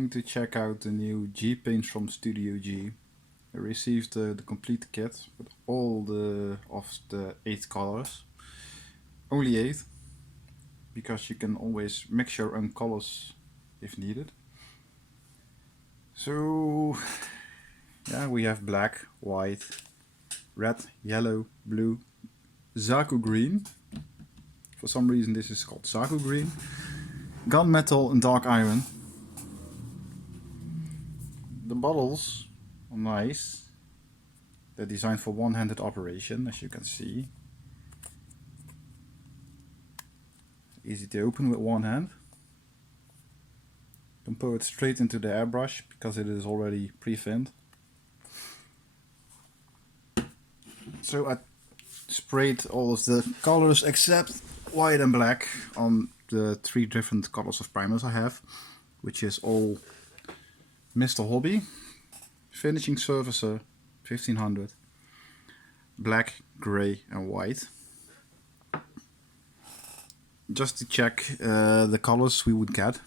going to check out the new Gpaint from Studio G. I received the complete kit with all of the 8 colors. Only 8, because you can always mix your own colors if needed. So yeah, we have black, white, red, yellow, blue, Zaku green. For some reason this is called Zaku green. Gunmetal and dark iron. The bottles are nice. They're designed for one-handed operation, as you can see. Easy to open with one hand. Can pour it straight into the airbrush because it is already pre-thinned. So I sprayed all of the colors except white and black on the 3 different colors of primers I have, which is all Mr. Hobby, Finishing Surfacer 1500, black, grey and white. Just to check the colors we would get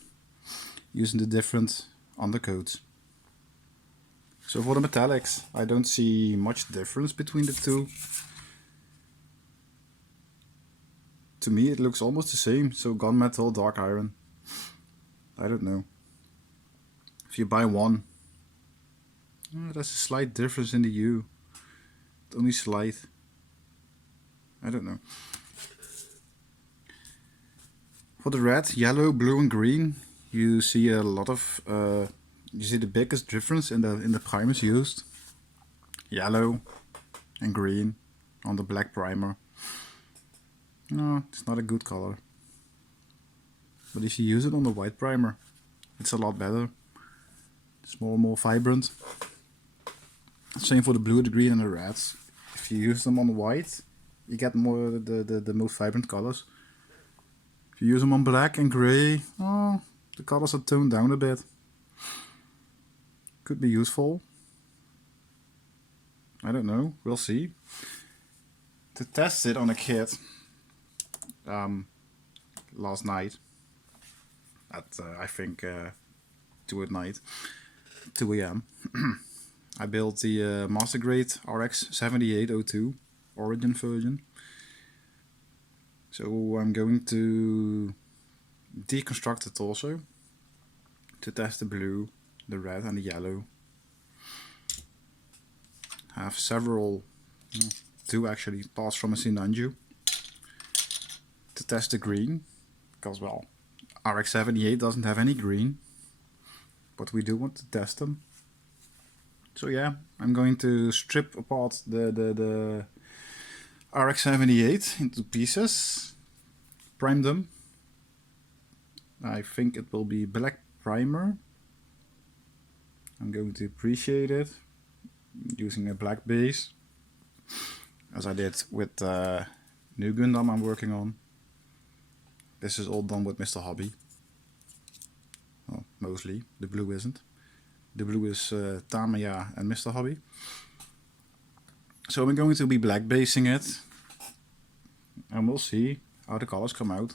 using the different undercoats. So for the metallics, I don't see much difference between the two. To me it looks almost the same, so gunmetal, dark iron. I don't know. If you buy one, there's a slight difference in the hue. It's only slight. I don't know. For the red, yellow, blue and green, you see a lot of you see the biggest difference in the primers used. Yellow and green on the black primer. No, it's not a good color. But if you use it on the white primer, it's a lot better. It's more vibrant. Same for the blue, the green and the reds. If you use them on the white, you get more the most vibrant colors. If you use them on black and grey, oh, the colors are toned down a bit. Could be useful. I don't know, we'll see. To test it on a kit last night at I think 2 at night, 2 AM. I built the Master Grade RX 7802 Origin version. So I'm going to deconstruct it also to test the blue, the red and the yellow. I have several, 2 actually, parts from a Sinanju to test the green, because well, RX 78 doesn't have any green, but we do want to test them. So yeah, I'm going to strip apart the RX 78 into pieces, prime them. I think it will be black primer. I'm going to appreciate it using a black base, as I did with new Gundam I'm working on. This is all done with Mr. Hobby. Well, mostly. The blue isn't. The blue is Tamiya and Mr. Hobby. So I'm going to be black basing it, and we'll see how the colors come out.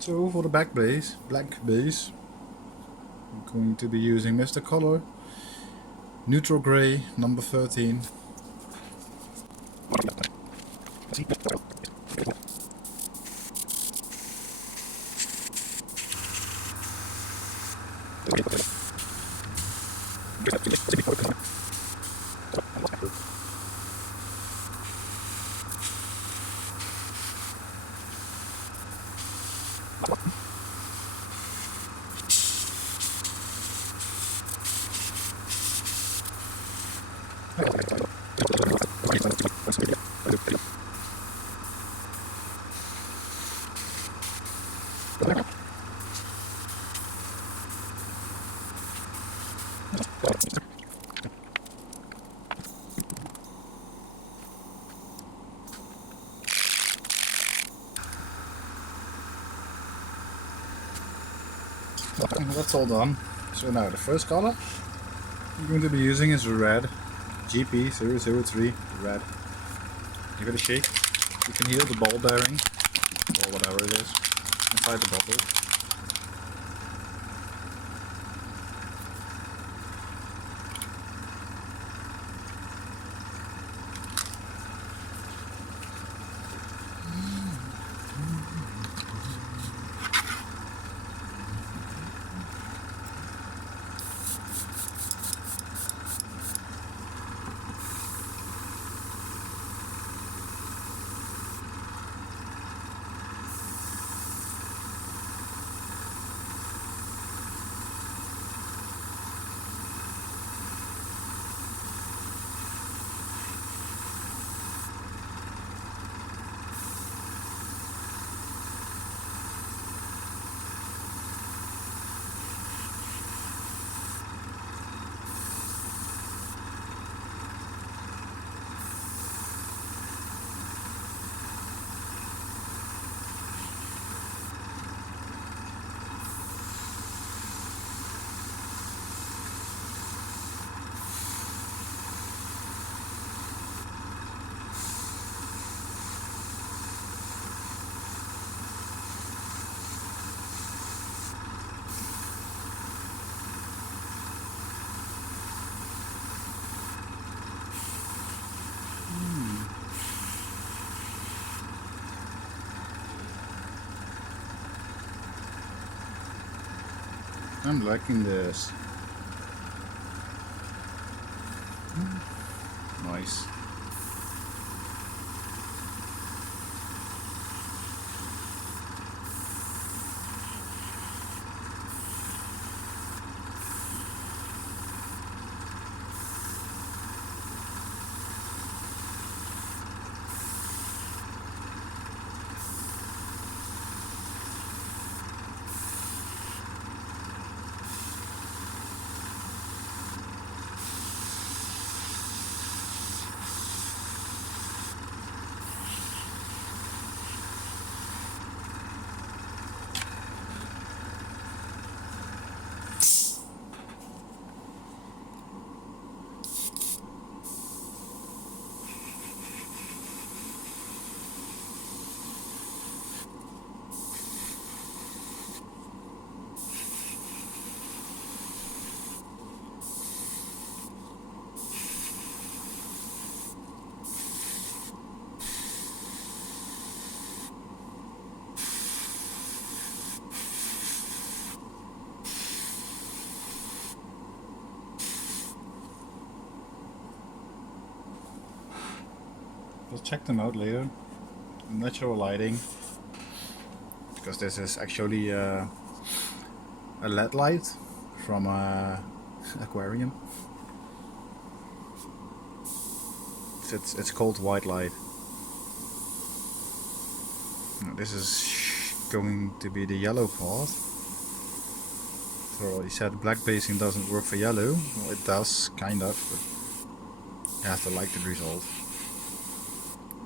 So for the black base, I'm going to be using Mr. Color, Neutral Grey, number 13. That's all done. So now the first color I'm going to be using is red. GP003 red. Give it a shake. You can hear the ball bearing, or whatever it is, inside the bottle. I'm liking this. Nice. We'll check them out later. Natural lighting, because this is actually a LED light from a aquarium. It's called white light. Now this is going to be the yellow part. So he said black basing doesn't work for yellow. Well, it does, kind of, but you have to like the result.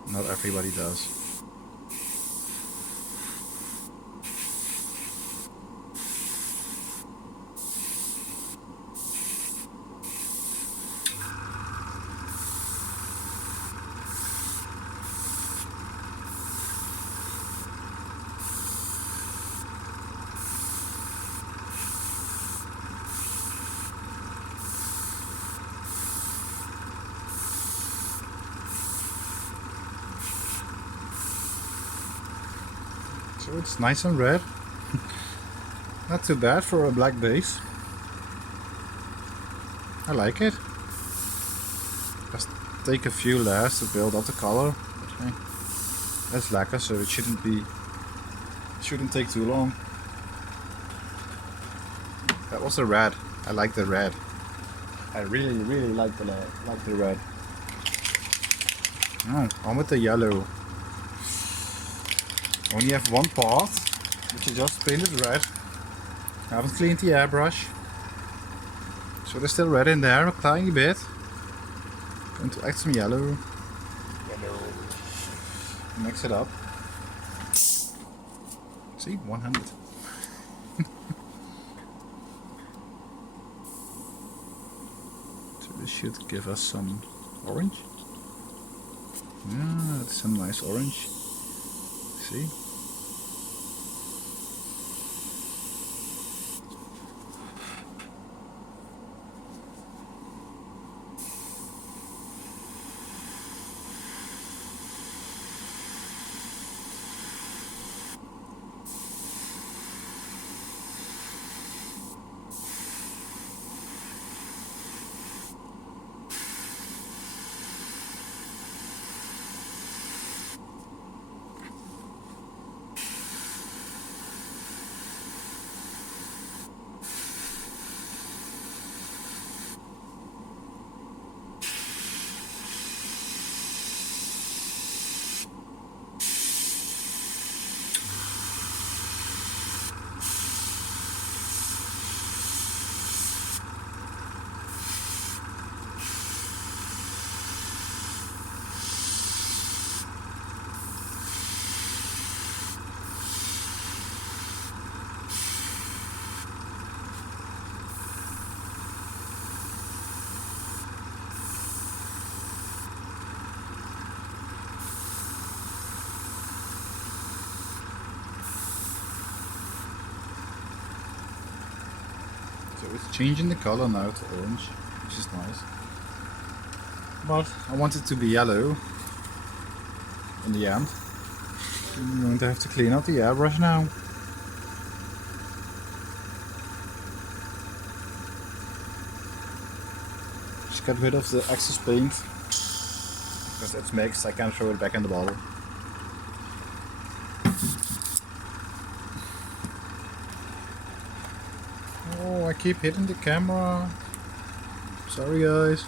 Not everybody does. So it's nice and red. Not too bad for a black base. I like it. Just take a few layers to build up the color. But, hey, that's lacquer, so it shouldn't take too long. That was the red. I like the red. I really like the red. Oh, on with the yellow. Only have one part, which I just painted red. I haven't cleaned the airbrush, so there's still red in there, a tiny bit. Going to add some yellow. Mix it up. See, 100. So this should give us some orange. Yeah, that's some nice orange. See? So it's changing the color now to orange, which is nice. But I want it to be yellow in the end. I'm going to have to clean out the airbrush now. Just get rid of the excess paint, because it's mixed, I can't throw it back in the bottle. Oh, I keep hitting the camera. Sorry guys.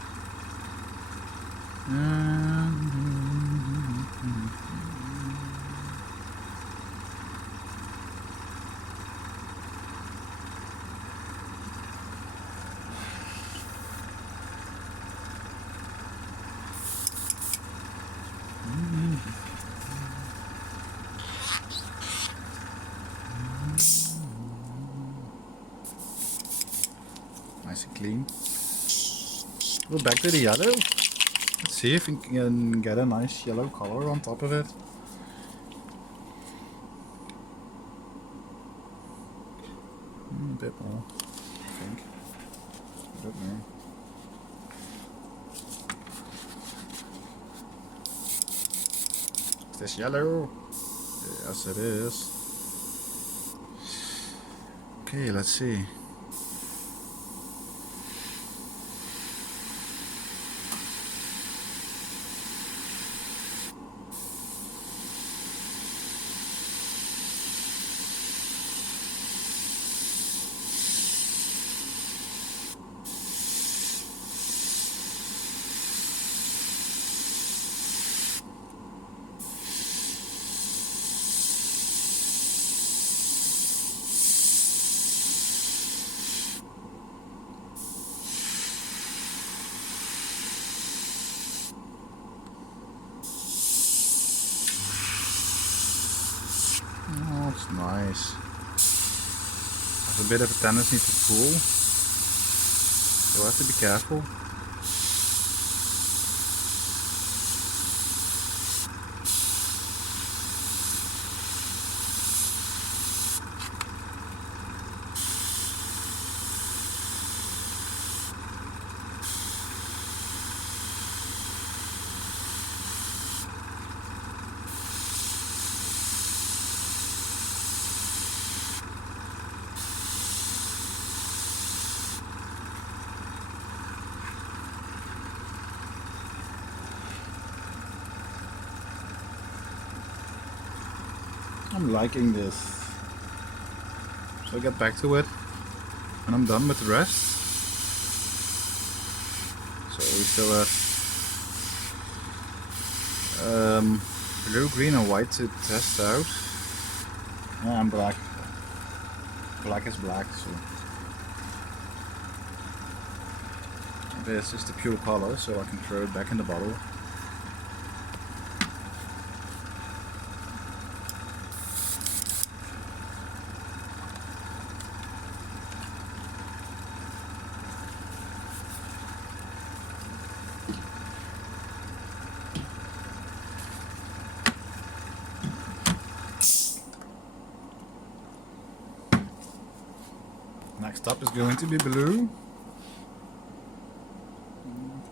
Nice and clean. Go back to the yellow. Let's see if we can get a nice yellow color on top of it. A bit more, I think. I don't know. Is this yellow? Yes, it is. Okay, let's see. Oh, it's nice. Has a bit of a tendency to pool, so I have to be careful. I'm liking this. So I get back to it and I'm done with the rest. So we still have blue, green and white to test out. And black black is black, so this is the pure color, so I can throw it back in the bottle. Next up is going to be blue.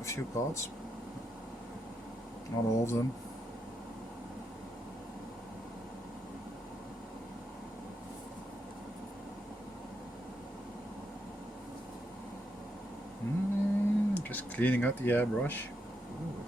A few parts. Not all of them. Just cleaning out the airbrush. Ooh.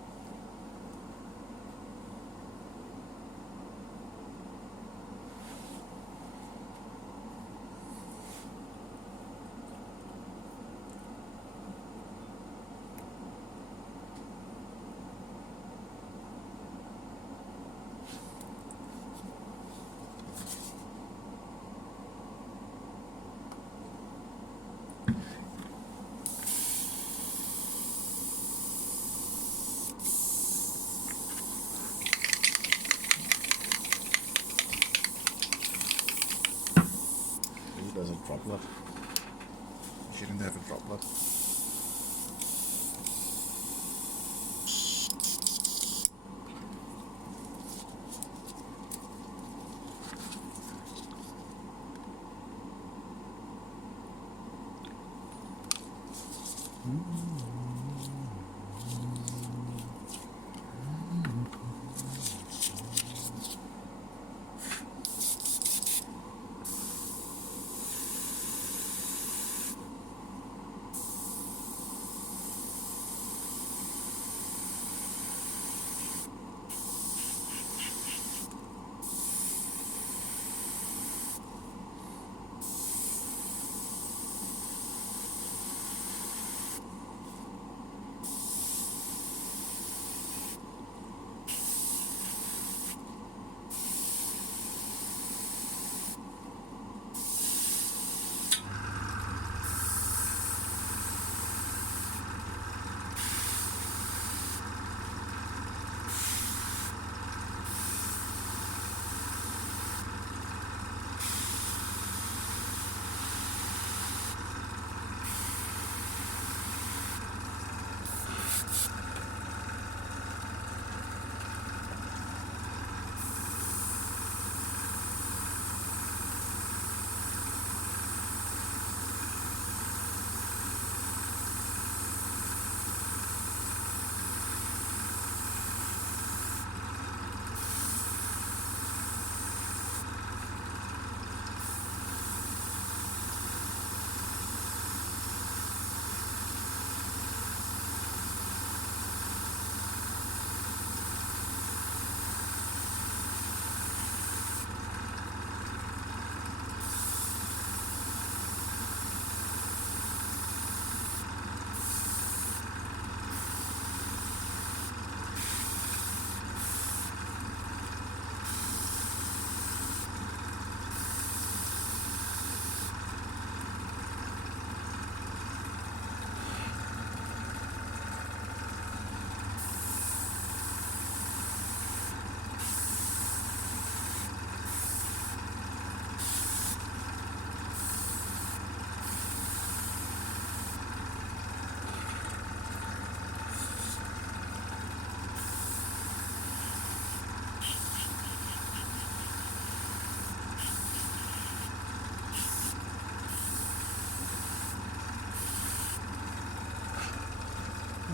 There's a droplet. Shouldn't have a droplet.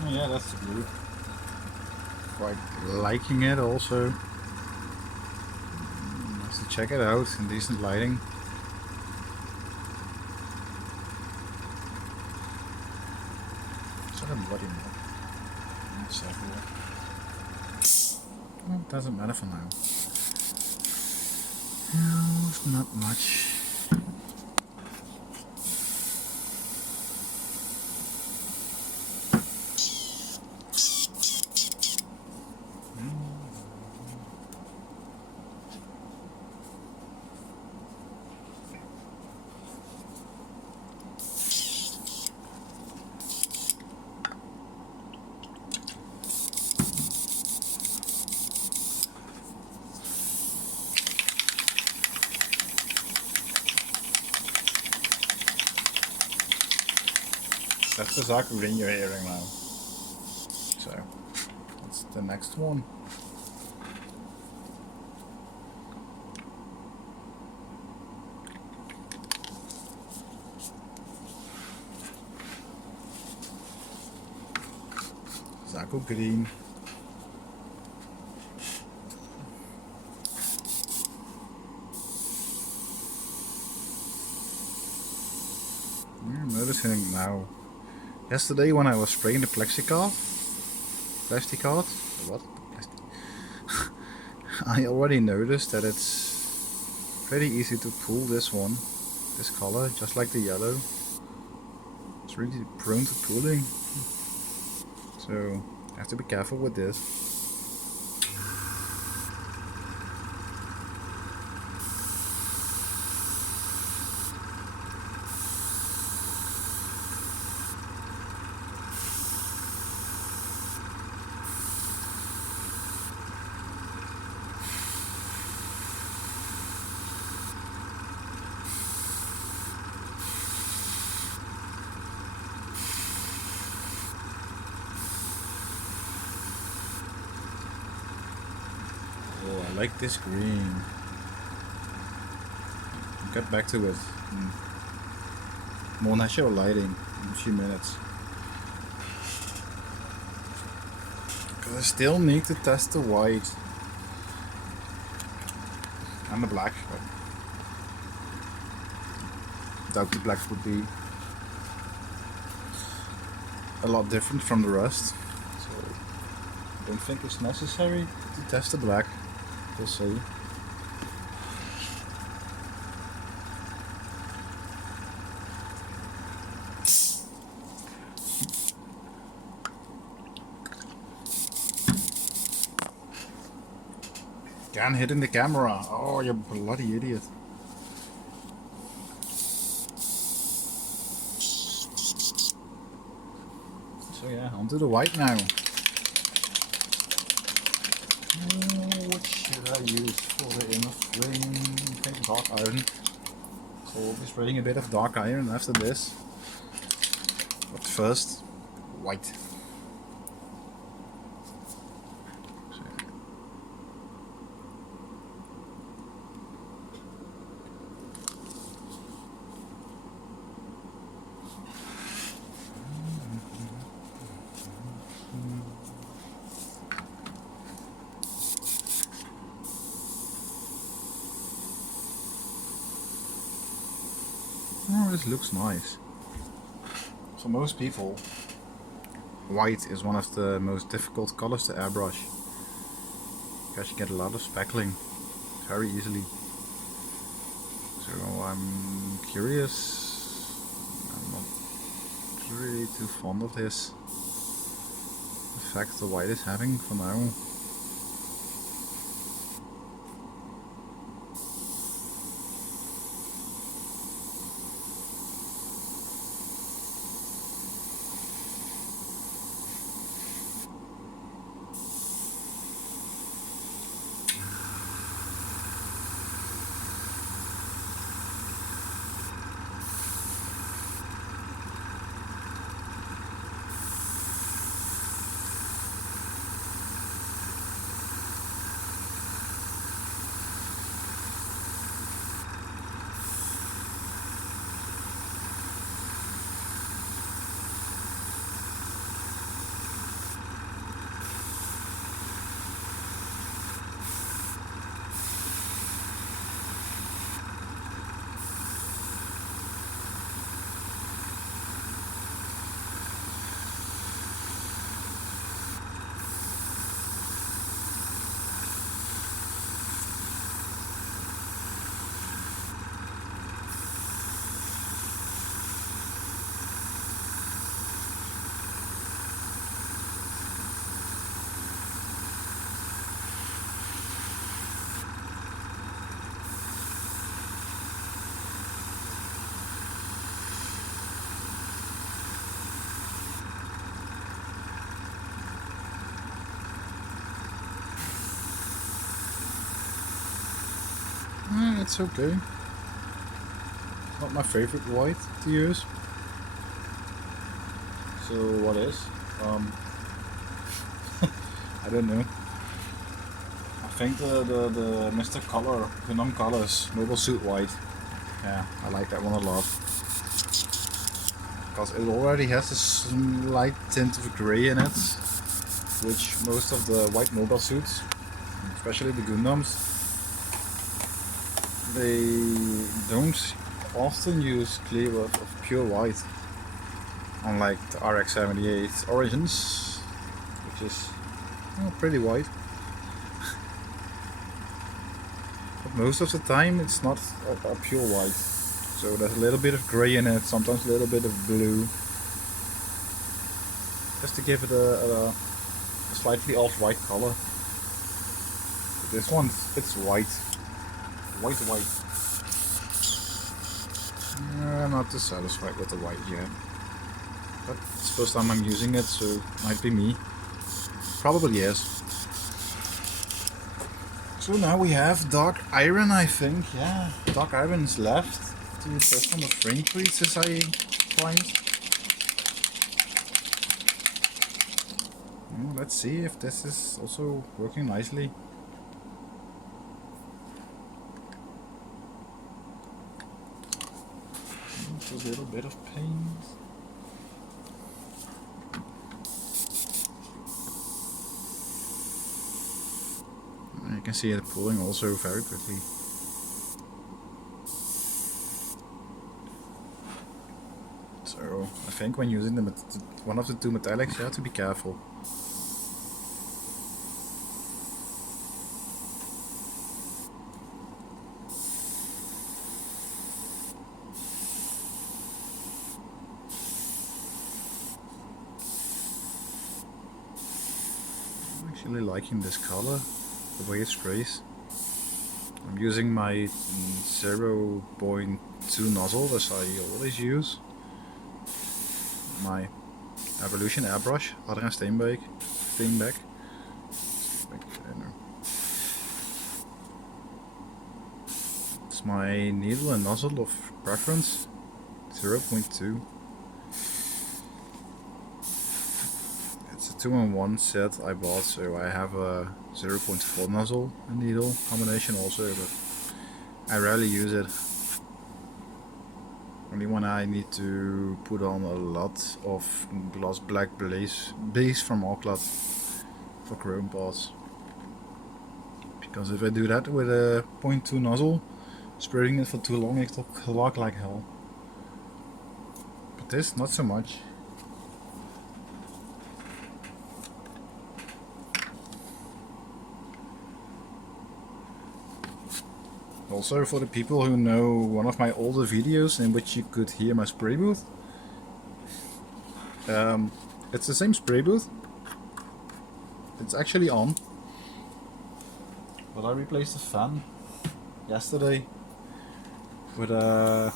Oh yeah, that's blue. Quite liking it also. Nice to check it out in decent lighting. It's like a bloody map. It's everywhere. Well, it doesn't matter for now. No, it's not much. That's the Zaku green you're hearing now. So, that's the next one. Zaku green. I'm noticing now. Yesterday when I was spraying the plastic card, what? I already noticed that it's pretty easy to pull this one, this color, just like the yellow. It's really prone to pulling, so I have to be careful with this. Oh, I like this green. I'll get back to it. More natural lighting in a few minutes. Because I still need to test the white. And the black. I doubt the black would be a lot different from the rest. So I don't think it's necessary to test the black. We'll see. Can't hit in the camera. Oh, you bloody idiot. So yeah, onto the white now. What should I use for the inner frame? I think dark iron. So we'll be spraying a bit of dark iron after this. But first, white. Oh, this looks nice. For most people, white is one of the most difficult colors to airbrush, because you get a lot of speckling very easily. So I'm curious. I'm not really too fond of this effect the white is having for now. It's okay. Not my favorite white to use. So what is? I don't know. I think the Mr. Color, Venom Colors Mobile Suit White. Yeah, I like that one a lot. Because it already has a slight tint of grey in it, which most of the white mobile suits, especially the Gundams, they don't often use clear of pure white. Unlike the RX-78 Origins, which is pretty white. But most of the time it's not a pure white. So there's a little bit of grey in it, sometimes a little bit of blue. Just to give it a slightly off-white color. But this one, it's white. White. I'm not too satisfied with the white yet. But it's the first time I'm using it, so it might be me. Probably yes. So now we have dark iron, I think. Yeah, dark iron is left to test on the frame creases I find. Well, let's see if this is also working nicely. Just a little bit of paint. You can see it pulling also very quickly. So I think when using one of the two metallics, you have to be careful. I'm actually liking this color, the way it sprays. I'm using my 0.2 nozzle as I always use. My Evolution airbrush, Adrian Steenbeek. It's my needle and nozzle of preference, 0.2. It's a 2-in-1 set I bought, so I have a 0.4 nozzle and needle combination also, but I rarely use it. Only when I need to put on a lot of gloss black base from Oakland for chrome parts. Because if I do that with a 0.2 nozzle, spraying it for too long, it'll clog like hell. But this, not so much. Also, for the people who know one of my older videos in which you could hear my spray booth, it's the same spray booth. It's actually on, but I replaced the fan yesterday with a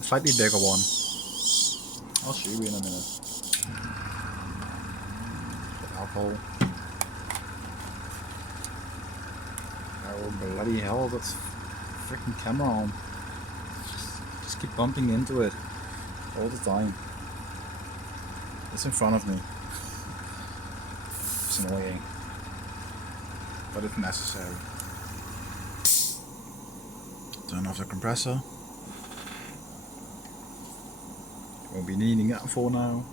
slightly bigger one. I'll show you in a minute. With alcohol. Oh bloody hell, that's freaking camera on. Just keep bumping into it all the time. It's in front of me. It's annoying, but it's necessary. Turn off the compressor. Won't be needing it for now.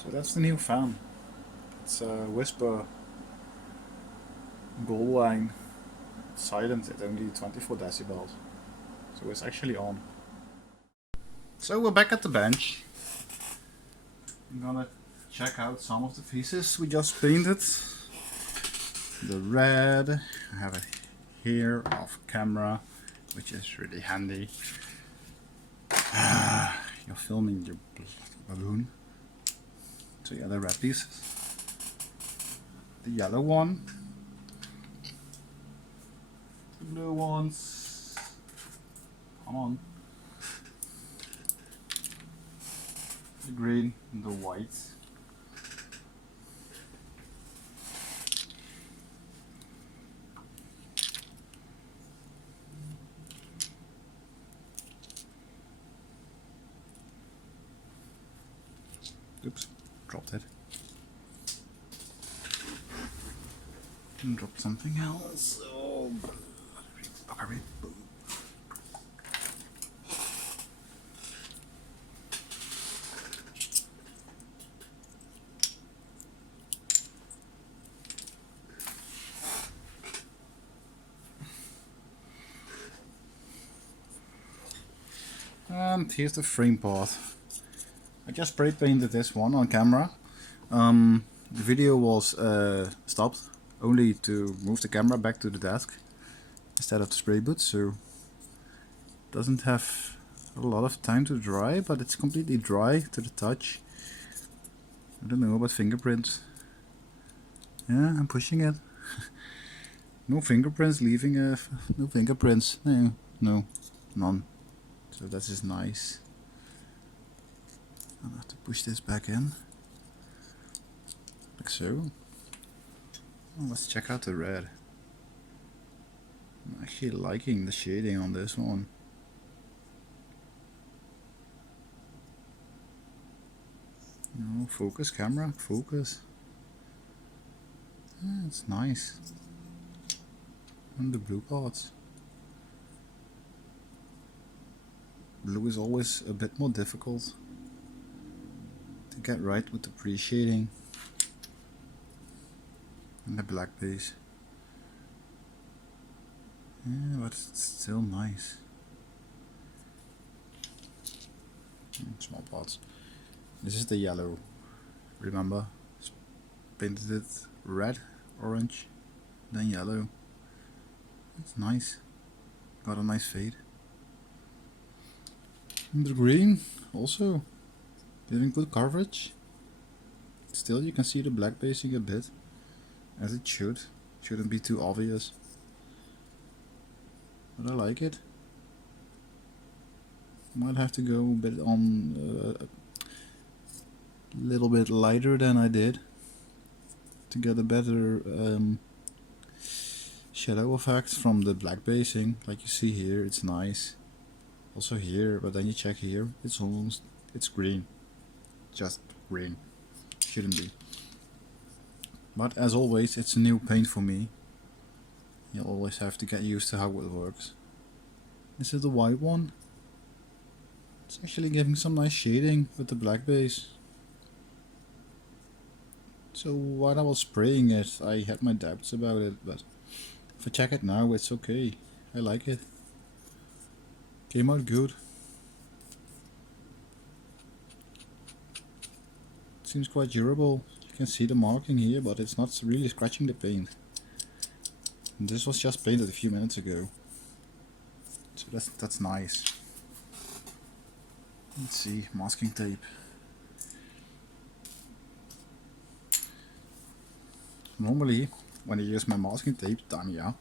So that's the new fan. It's a Whisper gold line. It's silent at only 24 decibels. So it's actually on. So we're back at the bench. I'm gonna check out some of the pieces we just painted. The red, I have it here off camera, which is really handy. You're filming your balloon. So yeah, the red pieces. The yellow one. The blue ones. Come on. The green and the white. Oops, dropped it. And dropped something else. Oh, bugger. And here's the frame part. I just spray painted this one on camera. The video was stopped only to move the camera back to the desk instead of the spray boot, so doesn't have a lot of time to dry, but it's completely dry to the touch. I don't know about fingerprints. Yeah, I'm pushing it. No fingerprints leaving. No fingerprints. No, none. So that is nice. I'll have to push this back in, like so. Well, let's check out the red. I'm actually liking the shading on this one. No, focus camera, focus. Yeah, it's nice. And the blue parts. Blue is always a bit more difficult to get right with the pre-shading. And the black base. Yeah, but it's still nice. Small parts. This is the yellow. Remember? Painted it red, orange, then yellow. It's nice. Got a nice fade. And the green also giving good coverage. Still you can see the black basing a bit, as it should. Shouldn't be too obvious. But I like it. Might have to go a bit on a little bit lighter than I did to get a better shadow effect from the black basing. Like you see here, it's nice. Also here, but then you check here, it's green. Just green. Shouldn't be. But as always, it's a new paint for me. You'll always have to get used to how it works. This is the white one. It's actually giving some nice shading with the black base. So while I was spraying it, I had my doubts about it, but if I check it now, it's okay. I like it. Came out good. Seems quite durable. You can see the marking here, but it's not really scratching the paint. And this was just painted a few minutes ago. So that's nice. Let's see, masking tape. Normally, when I use my masking tape, Tamiya,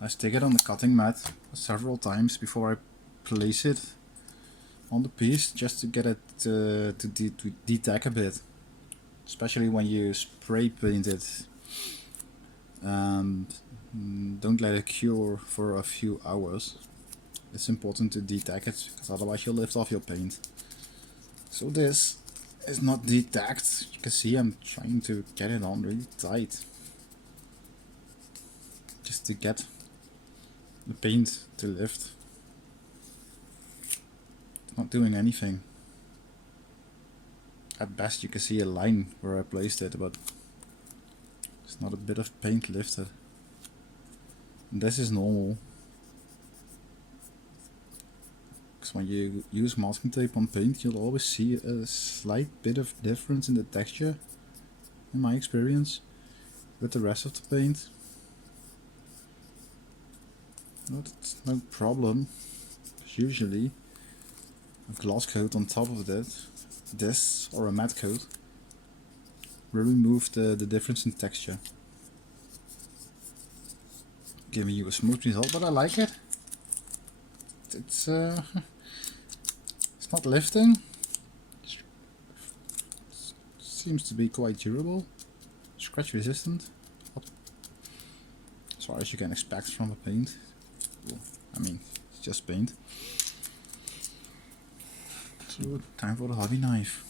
I stick it on the cutting mat several times before I place it on the piece, just to get it to detach a bit. Especially when you spray paint it, and don't let it cure for a few hours. It's important to detach it, because otherwise you'll lift off your paint. So this is not detached. You can see I'm trying to get it on really tight, just to get the paint to lift. It's not doing anything. At best you can see a line where I placed it, but it's not a bit of paint lifted. And this is normal. Because when you use masking tape on paint, you'll always see a slight bit of difference in the texture, in my experience, with the rest of the paint. But it's no problem. Usually a gloss coat on top of this or a matte coat will remove the difference in texture, giving you a smooth result. But I like it. It's it's not lifting. It seems to be quite durable, scratch resistant, as far as you can expect from a paint. Well, I mean, it's just paint. So time for the hobby knife.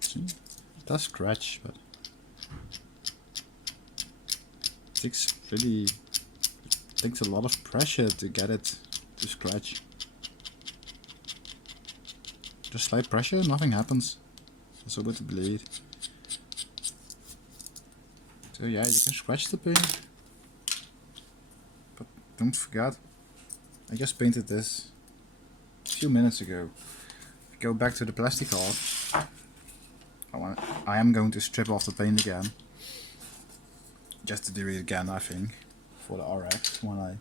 See, it does scratch, but it takes a lot of pressure to get it to scratch. Just slight pressure, nothing happens. Also with the blade. So yeah, you can scratch the paint. But don't forget, I just painted this a few minutes ago. If you go back to the plastic art, I am going to strip off the paint again. Just to do it again, I think, for the RX when I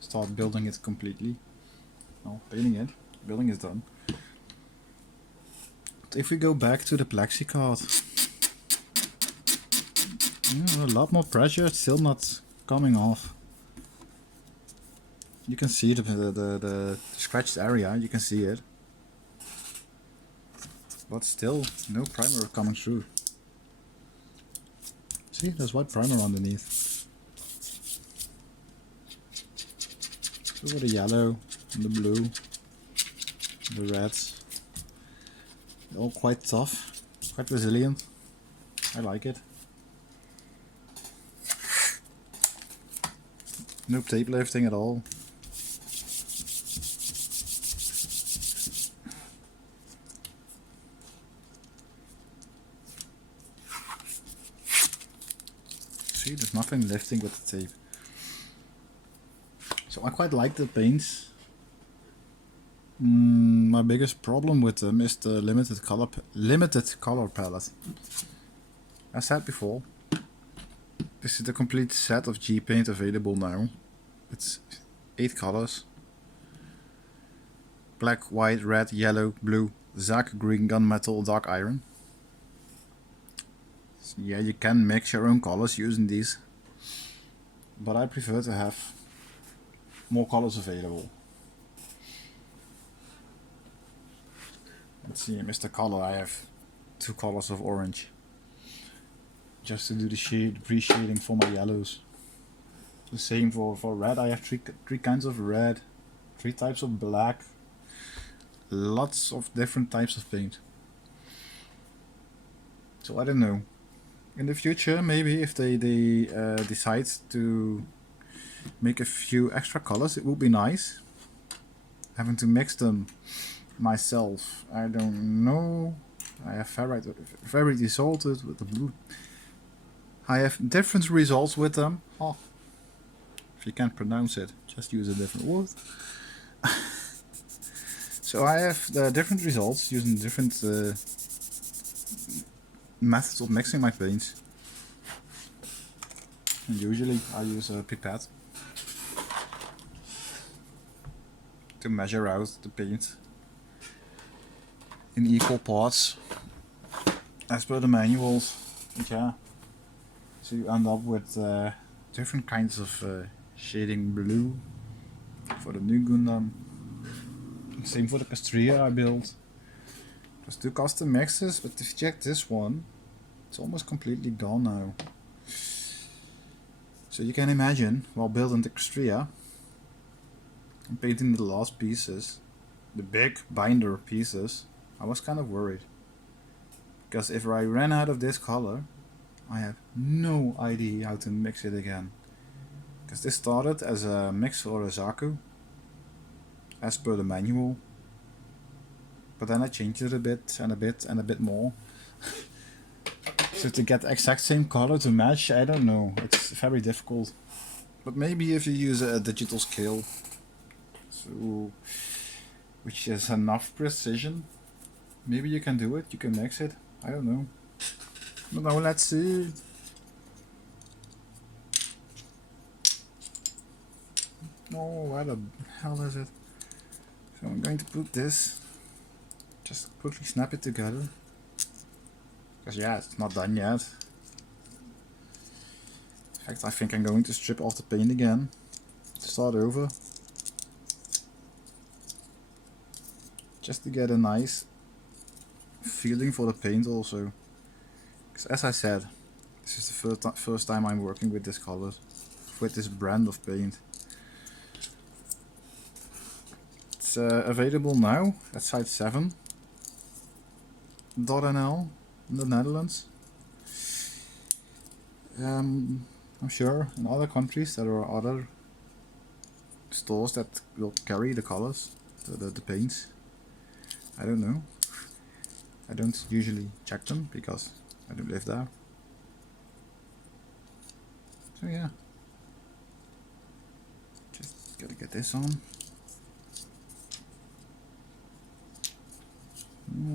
start building it completely. Well, painting it, building is done. But if we go back to the plexi card, a lot more pressure, it's still not coming off. You can see the scratched area, you can see it. But still, no primer coming through. See, there's white primer underneath. So with the yellow, and the blue, the reds. They're all quite tough, quite resilient. I like it. No tape lifting at all. See, there's nothing lifting with the tape. So I quite like the paints. My biggest problem with them is the limited color palette. As said before, this is the complete set of Gpaint available now. It's 8 colors. Black, white, red, yellow, blue, Zac, green, gunmetal, dark iron. So yeah, you can mix your own colors using these, but I prefer to have more colors available. Let's see, Mr. Color, I have 2 colors of orange, just to do the pre-shading for my yellows. The same for red, I have three kinds of red, 3 types of black, lots of different types of paint. So I don't know. In the future, maybe if they decide to make a few extra colors, it would be nice. Having to mix them myself, I don't know. I have very desalted with the blue. I have different results with them. Oh. If you can't pronounce it, just use a different word. So I have the different results using different methods of mixing my paints. And usually I use a pipette to measure out the paint in equal parts as per the manuals. And yeah, so you end up with different kinds of shading blue for the new Gundam. Same for the Castria I built. Just 2 custom mixes, but if you check this one, it's almost completely gone now. So you can imagine, while building the Castria and painting the last pieces, the big binder pieces, I was kind of worried. Because if I ran out of this color, I have no idea how to mix it again. Because this started as a mix for a Zaku, as per the manual. But then I changed it a bit and a bit and a bit more. So to get the exact same color to match, I don't know, it's very difficult. But maybe if you use a digital scale, so, which is enough precision, maybe you can do it, you can mix it, I don't know. But now let's see. Oh, where the hell is it? So I'm going to put this, just quickly snap it together. Because yeah, it's not done yet. In fact, I think I'm going to strip off the paint again, to start over. Just to get a nice feeling for the paint also. Because as I said, this is the first time I'm working with this color, with this brand of paint. available now at site 7.nl in the Netherlands. I'm sure in other countries there are other stores that will carry the colors, the paints. I don't know. I don't usually check them because I don't live there. So yeah, just gotta get this on.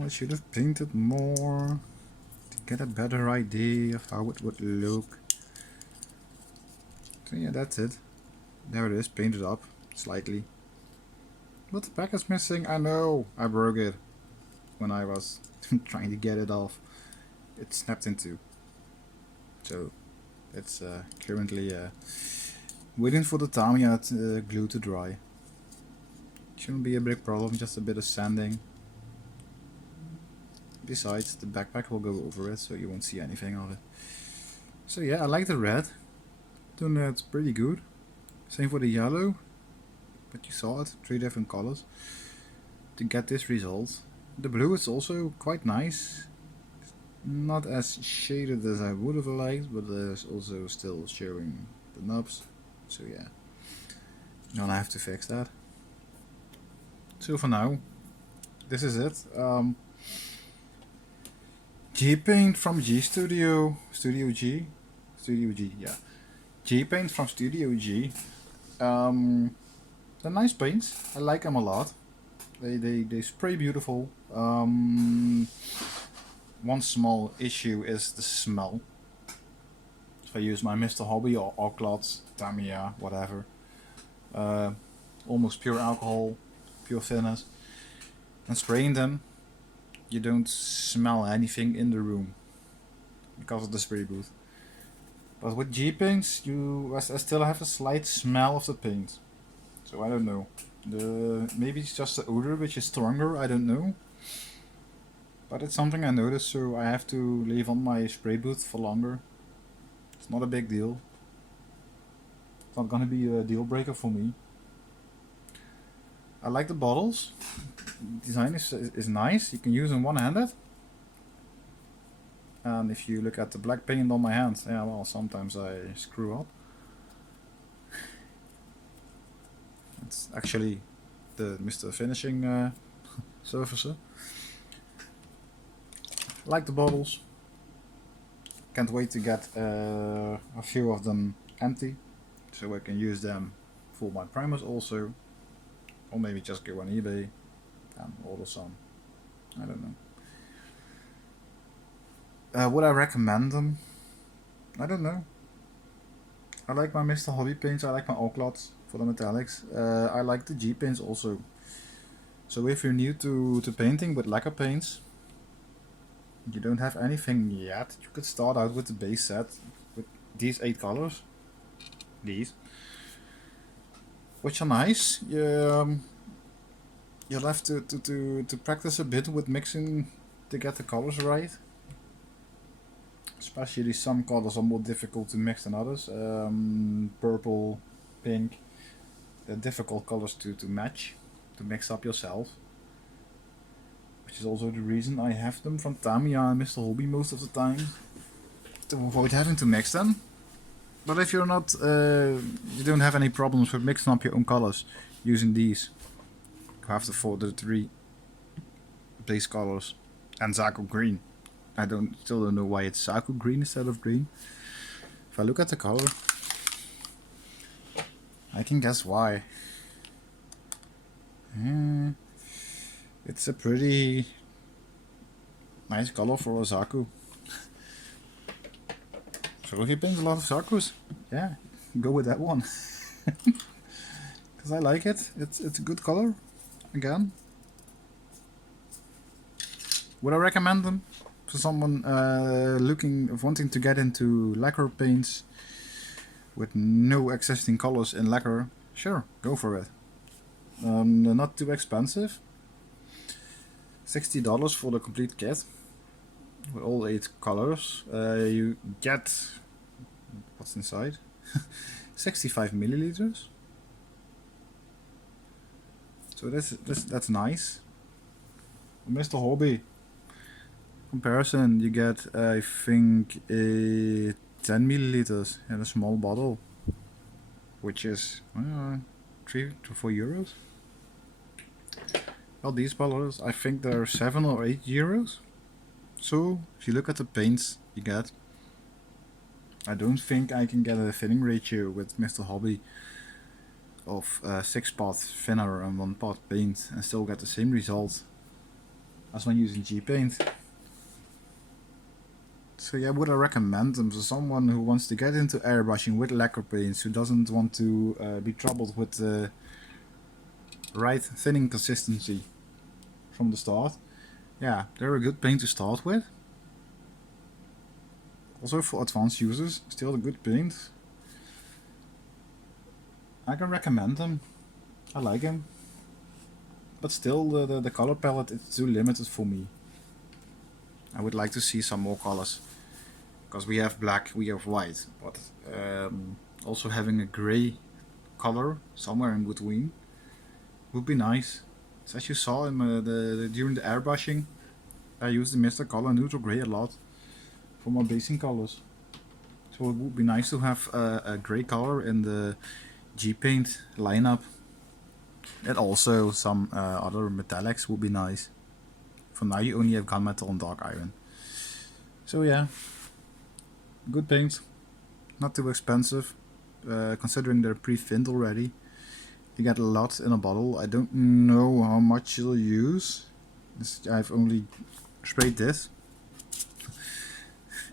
I should have painted more to get a better idea of how it would look. So yeah, that's it. There it is, painted up slightly. But the back is missing. I know, I broke it when I was trying to get it off. It snapped in two. So it's currently waiting for the Tamiya glue to dry. Shouldn't be a big problem, just a bit of sanding. Besides, the backpack will go over it, so you won't see anything of it. So yeah, I like the red. Then it's pretty good. Same for the yellow, but you saw it, 3 different colors to get this result. The blue is also quite nice. Not as shaded as I would have liked, but there's also still showing the knobs. So yeah, gonna have to fix that. So for now, this is it. Gpaint from Studio G, yeah. Gpaint from Studio G. They're nice paints. I like them a lot. They spray beautiful. One small issue is the smell. If I use my Mr. Hobby or Oaklots, Tamiya, whatever, almost pure alcohol, pure thinners, and spraying them, you don't smell anything in the room because of the spray booth. But with Gpaints, I still have a slight smell of the paint. So I don't know. Maybe it's just the odor which is stronger, I don't know. But it's something I noticed, so I have to leave on my spray booth for longer. It's not a big deal. It's not gonna be a deal breaker for me. I like the bottles. Design is nice. You can use them one-handed. And if you look at the black paint on my hands, yeah, well, sometimes I screw up. It's actually the Mr. Finishing surfacer. Like the bottles. Can't wait to get a few of them empty, so I can use them for my primers also. Or maybe just go on eBay and order some. I don't know. Would I recommend them? I don't know. I like my Mr. Hobby paints, I like my Oaklots for the metallics. I like the Gpaints also. So if you're new to painting with lacquer paints, you don't have anything yet, you could start out with the base set with these 8 colors. These. Which are nice. You'll have to practice a bit with mixing to get the colors right. Especially some colors are more difficult to mix than others. Purple, pink, they're difficult colors to match, to mix up yourself. Which is also the reason I have them from Tamiya and Mr. Hobby most of the time, to avoid having to mix them. But if you're not, you don't have any problems with mixing up your own colors using these. You have the 3 base colors and Zaco green. I still don't know why it's Zaco green instead of green. If I look at the color, I can guess why. It's a pretty nice color for a Zaco. So if you paint a lot of Zacos, yeah, go with that one. Because I like it. It's a good color. Again. Would I recommend them for someone wanting to get into lacquer paints with no existing colors in lacquer? Sure, go for it. They're not too expensive. $60 for the complete kit with all 8 colors. You get, what's inside? 65 milliliters. So that's nice. Mr. Hobby comparison, you get I think a 10 milliliters in a small bottle, which is 3 to 4 euros. Well, these bottles I think they're 7 or 8 euros. So if you look at the paints you get, I don't think I can get a thinning ratio with Mr. Hobby of 6-pot thinner and 1-pot paint and still get the same result as when using Gpaint. So yeah, would I recommend them for someone who wants to get into airbrushing with lacquer paints, who doesn't want to be troubled with the right thinning consistency from the start? Yeah, they're a good paint to start with. Also for advanced users, still a good paint. I can recommend them. I like them. But still the color palette is too limited for me. I would like to see some more colors. Because we have black, we have white. But also having a gray color somewhere in between would be nice. So as you saw in during the airbrushing, I used the Mr. Color Neutral Gray a lot for my basing colors. So it would be nice to have a gray color in the Gpaint lineup. And also some other metallics would be nice. For now you only have gunmetal and dark iron. So yeah, good paint, not too expensive, considering they're pre-thinned already. You get a lot in a bottle. I don't know how much you'll use. I've only sprayed this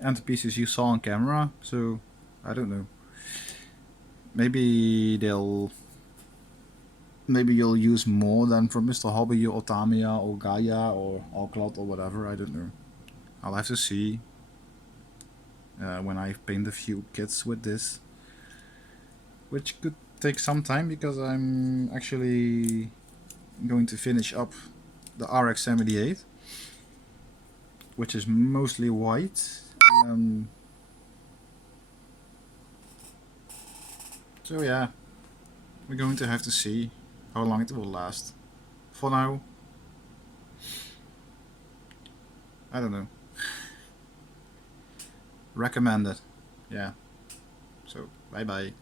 and the pieces you saw on camera, so I don't know. Maybe you'll use more than from Mr. Hobby or Tamiya or Gaia or Alclad or whatever, I don't know. I'll have to see when I paint a few kits with this, which could take some time because I'm actually going to finish up the RX-78, which is mostly white. So yeah, we're going to have to see how long it will last. For now, I don't know. Recommended. Yeah. So bye bye.